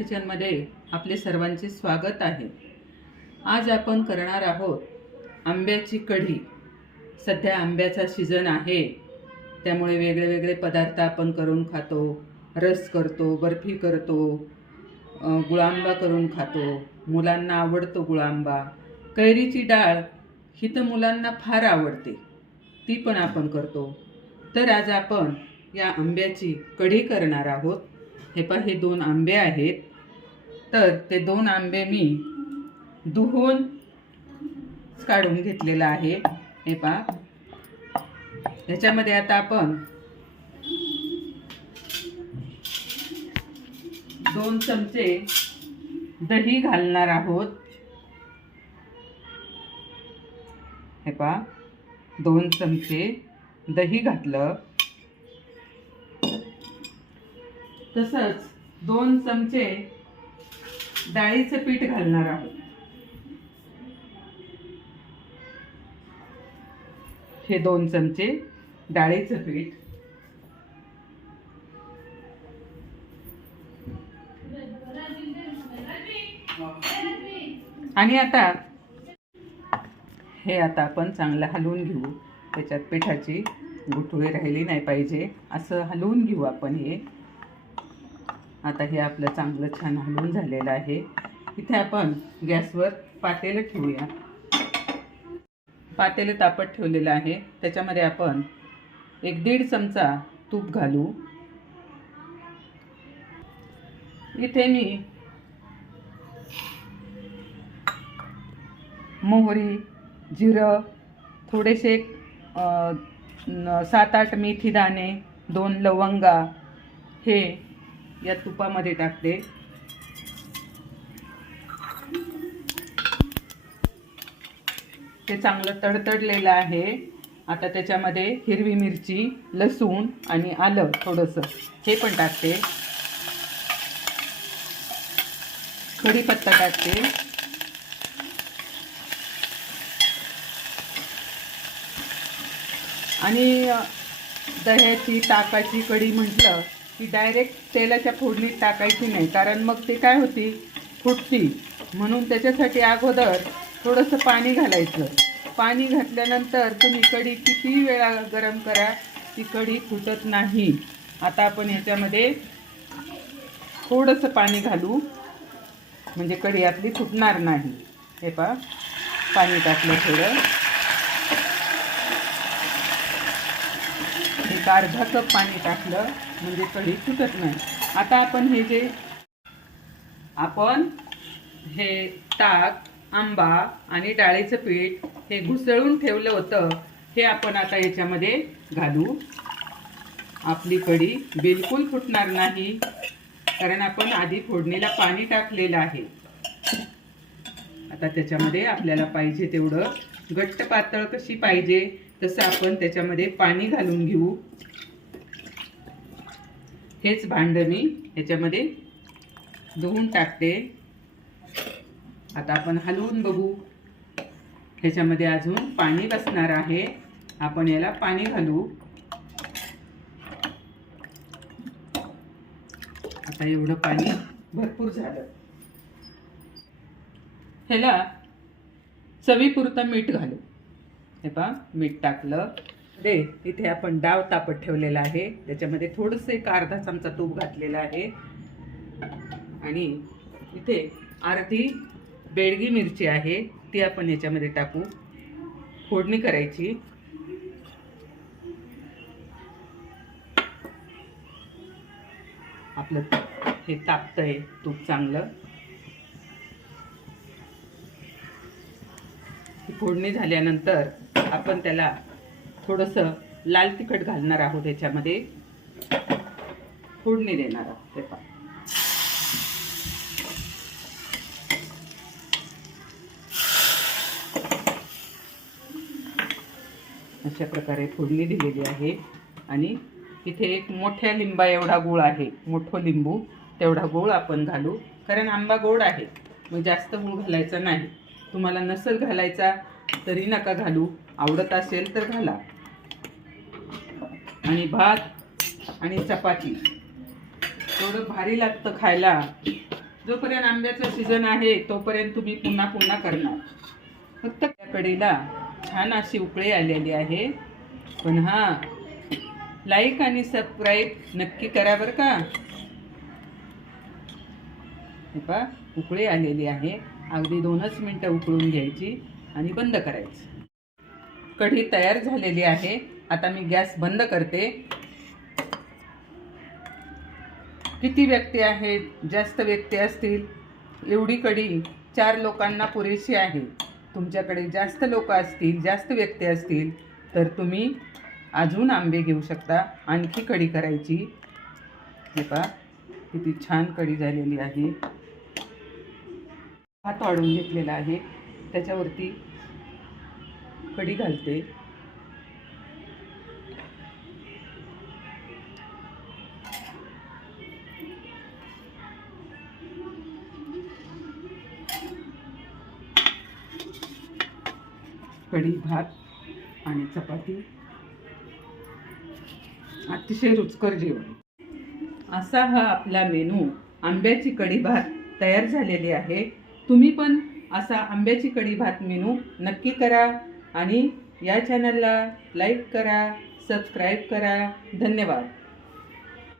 किचनमध्ये आपले सर्वांचे स्वागत आहे। आज आपण करणार आहोत आंब्याची कढी। सध्या आंब्याचा सीजन आहे, त्यामुळे वेगळे वेगळे पदार्थ आपण करून खातो। रस करतो, बर्फी करतो, गुळांबा करून खातो। मुलांना आवडतो गुळांबा। कैरीची डाळ ही तर मुलांना फार आवडते, ती पण आपण करतो। तर आज आपण या आंब्याची कढी करणार आहोत। हे पहा, हे 2 आंबे आहेत। तर ते 2 आंबे मी धुवून काढून घेतलेला आहे। हे पहा, याच्यामध्ये आता आपण 2 चमचे दही घालणार आहोत। हे पहा, 2 चमचे दही घातलं। तसंच 2 चमचे डाळीचं पीठ घालणार आहोत। हे 2 चमचे डाळीचं पीठ। आणि आता आपण चांगलं हलवून घेऊ। त्याच्यात पिठाची गुठळी राहिली नाही पाहिजे, असं हलवून घेऊ आपण हे। आता हे आपलं चांगलं छान हलवून झालेलं आहे। इथे आपण गॅसवर पातेलं ठेवूया। पातेलं तापत ठेवलेलं आहे, त्याच्यामध्ये आपण 1-1.5 चमचा तूप घालू। इथे मी मोहरी, जिरं, थोडेसे 7-8 मेथी दाणे, 2 लवंगा हे या तुपामध्ये टाकते। ते चांगलं तडतडलेलं आहे। आता त्याच्यामध्ये हिरवी मिरची, लसूण आणि आलं थोडंसं हे पण टाकते। कढीपत्ता टाकते। आणि दह्याची ताकाची कढी म्हटलं की डायरेक्ट तेलाच्या फोडणीत टाकायची नाही, कारण मग ते काय होती, फुटती। म्हणून त्याच्यासाठी अगोदर थोडंसं पाणी घालायचं। पाणी घातल्यानंतर तुम्ही कढी किती वेळा गरम करा, ती कढी फुटत नाही। आता आपण याच्यामध्ये थोडंसं पाणी घालू, म्हणजे कढी आपली फुटणार नाही। हे पहा, पाणी टाकलं थोडं, एक अर्धा कप पाणी टाकलं म्हणजे कढी फुटत नाही। आता आपण हे ताक, आंबा आणि डाळीचं पीठ हे घुसळून ठेवलं होतं, हे आपण आता याच्यामध्ये घालू। आपली कढी बिलकुल फुटणार नाही, कारण आपण आधी फोडणीला पाणी टाकलेलं आहे। आता त्याच्यामध्ये आपल्याला पाहिजे तेवढं घट्ट पातळ कशी पाहिजे तसं आपण त्याच्यामध्ये पाणी घालून घेऊ। हेच भांड मी याच्यामध्ये धुवून टाकते। आता आपण हलवून बघू, ह्याच्यामध्ये अजून पाणी बसणार आहे। आपण याला पाणी घालू। आता एवढं पाणी भरपूर झालं। ह्याला चवीपुरतं मीठ घालू। हे पहा, मीठ टाकलं। इथे आपण डाव तापत ठेवलेला आहे, त्याच्यामध्ये थोडंसं एक अर्धा चमचा तूप घातलेलं आहे। आणि इथे अर्धी बेडगी मिरची आहे, ती आपण याच्यामध्ये टाकू। फोडणी करायची। आपलं हे तापतंय तूप चांगलं। फोडणी झाल्यानंतर आपण त्याला थोडंसं लाल तिखट घालणार आहोत, याच्यामध्ये फोडणी देणार आहोत। ते पहा, अशा प्रकारे फोडणी दिलेली आहे। आणि इथे एक मोठ्या लिंबा एवढा गूळ आहे, मोठं लिंबू तेवढा गूळ आपण घालू, कारण आंबा गोड आहे, मग जास्त गूळ घालायचा नाही। तुम्हाला नसेल घालायचा तरी नका घालू, आवडत असेल तर घाला। आणि भात आणि चपाती एवढं भारी लागतं खायला, जोपर्यंत आंब्याचा सीझन आहे तोपर्यंत तुम्ही पुन्हा पुन्हा करणार. फक्त त्या कढीला छान अशी उकळी आलेली आहे. पण हां, लाईक आणि सबस्क्राईब नक्की करा बरं का. हे पहा, उकळी आलेली आहे. अगदी 2च मिनटं उकळून घ्यायची आणि बंद करायची. कढी तयार झालेली आहे. आता मी गॅस बंद करते. किती व्यक्ती आहेत? जास्त व्यक्ती असतील एवढी कढी 4 लोकांना पुरेशी आहे. तुमच्याकडे जास्त लोक असतील, जास्त व्यक्ती असतील तर तुम्ही अजून आंबे घेऊ शकता. आणखी कढी करायची. हे पहा किती छान कढी झालेली आहे. भात वाढून घेतलेला आहे, त्याच्यावरती कढी घालते. कढी, भात आणि चपाती. अतिशय रुचकर जेवण. असा हा आपला मेनू आंब्याची कढी भात तयार झालेली आहे. तुम्ही पण असा आंब्याची कढी भात मेनू नक्की करा आणि या चॅनलला लाईक करा, सबस्क्राईब करा. धन्यवाद.